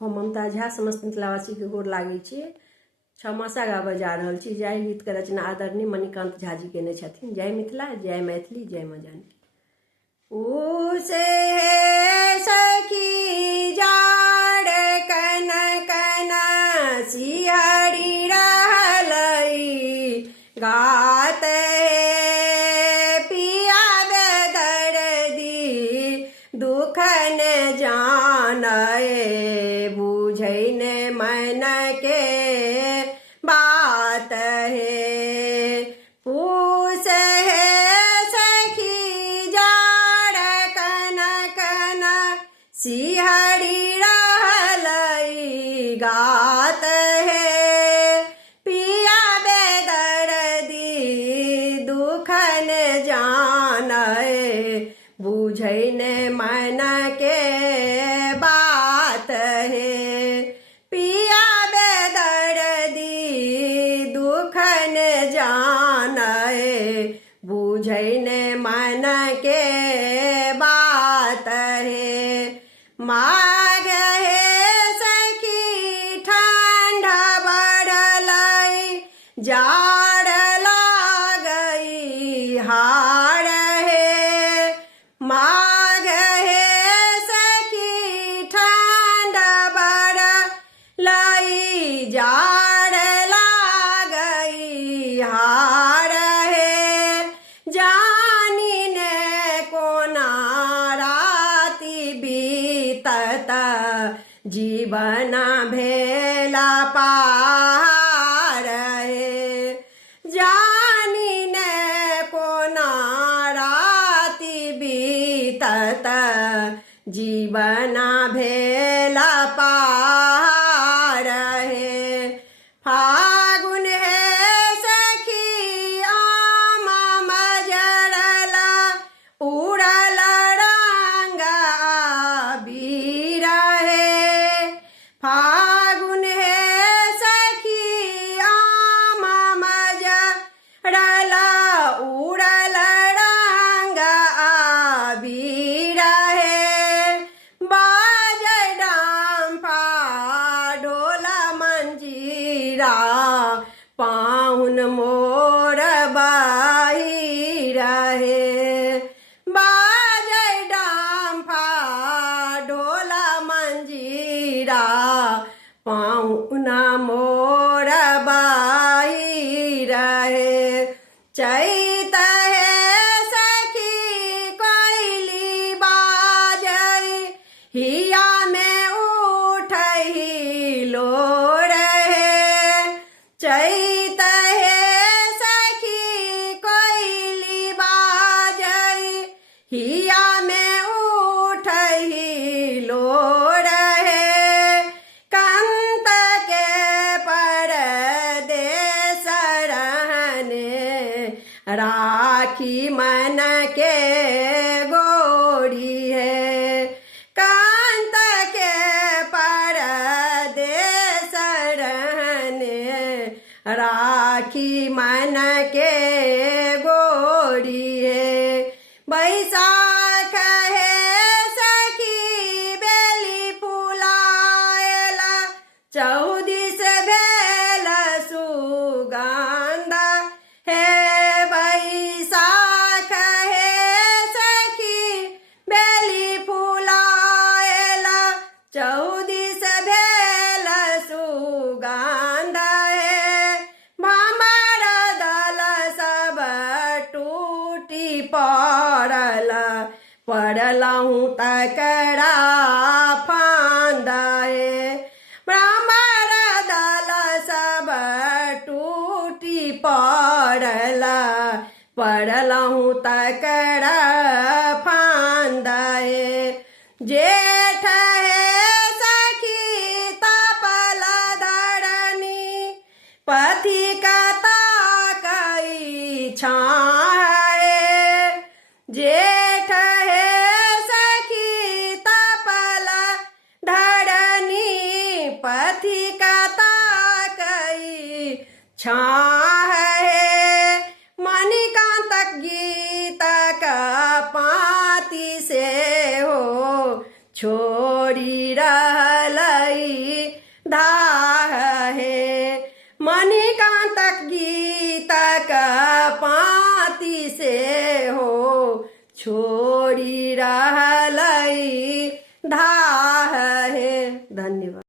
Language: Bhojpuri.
हम ममता झा समस्त मिथिलावासी के गोर लागै छी। छमासा गाबऽ जा रहल छी। जाहि गीत के रचना आदरणीय मणिकांत झा जी केने छथिन। जय मिथिला, जय मैथिली, जय माँ जानकी। उसे सखी जाड़ कन कन सिहरी रहलै गात पिया बेदर्दी दुख न जानै बुझै न मन के बात है। पूस है सखी जाड़ कन कन सिहरी रहलै गात है पिया बेदर्दी दुख न जानै बुझै न मन के बात है। पिया बेदर्दी दुख न जानै बुझै न मन के बात है। माघ है सखी ठंडा बढ़लै जाड़ लागै हाड़ है। माघ है सखी ठंडा बढ़लै जाड़ लागै हाड़ है। जानी ने कोना राति बीतत जीवन भेला पार है। जानी ने कोना राति बीतत जीवन भेला पार है। फागुन है सखी आम मजरल उड़ल रंग अबीर है। फागुन है सखी आम मजरल उड़ल रंग अबीर है। बाजै डंफा ढोल मंजीरा पाहुन मोर बाहिर है। बाजै डंफा ढोल मंजीरा पाहुन मोर बाहिर है। चैत है सखी कोयली बाजै हिया में उठहि लोर है। चैत है सखी कोयली बाजै हिया में उठहि लोर है। कंत के परदेस रहने राखी मन के गोरी है। कांत के परदेस रहने राखी मन के गोरी है। बैसाख है सखी बेली फुलायल चौदिस भेल सुगंध है। बैसाख है सखी बेली फुलायल चौदिस भेल सुगंध है। भमर दल सब टूटी पड़ल पड़लहूँ तकरा फांद है। भ्रमर दल सब टूटी पड़ल पड़लहूँ तकरा फांद है। जेठ है सखी तपल धरनी पथिका ताकै छाँ है। जेठ है सखी तपल धरनी पथिका ताकै छाँ है। मणिकांत गीत का पाती से हो छोड़ी रहलै धाह हे। मणिकांत गीतक पाती से हो छोड़ी रहलई धाह हे। धन्यवाद।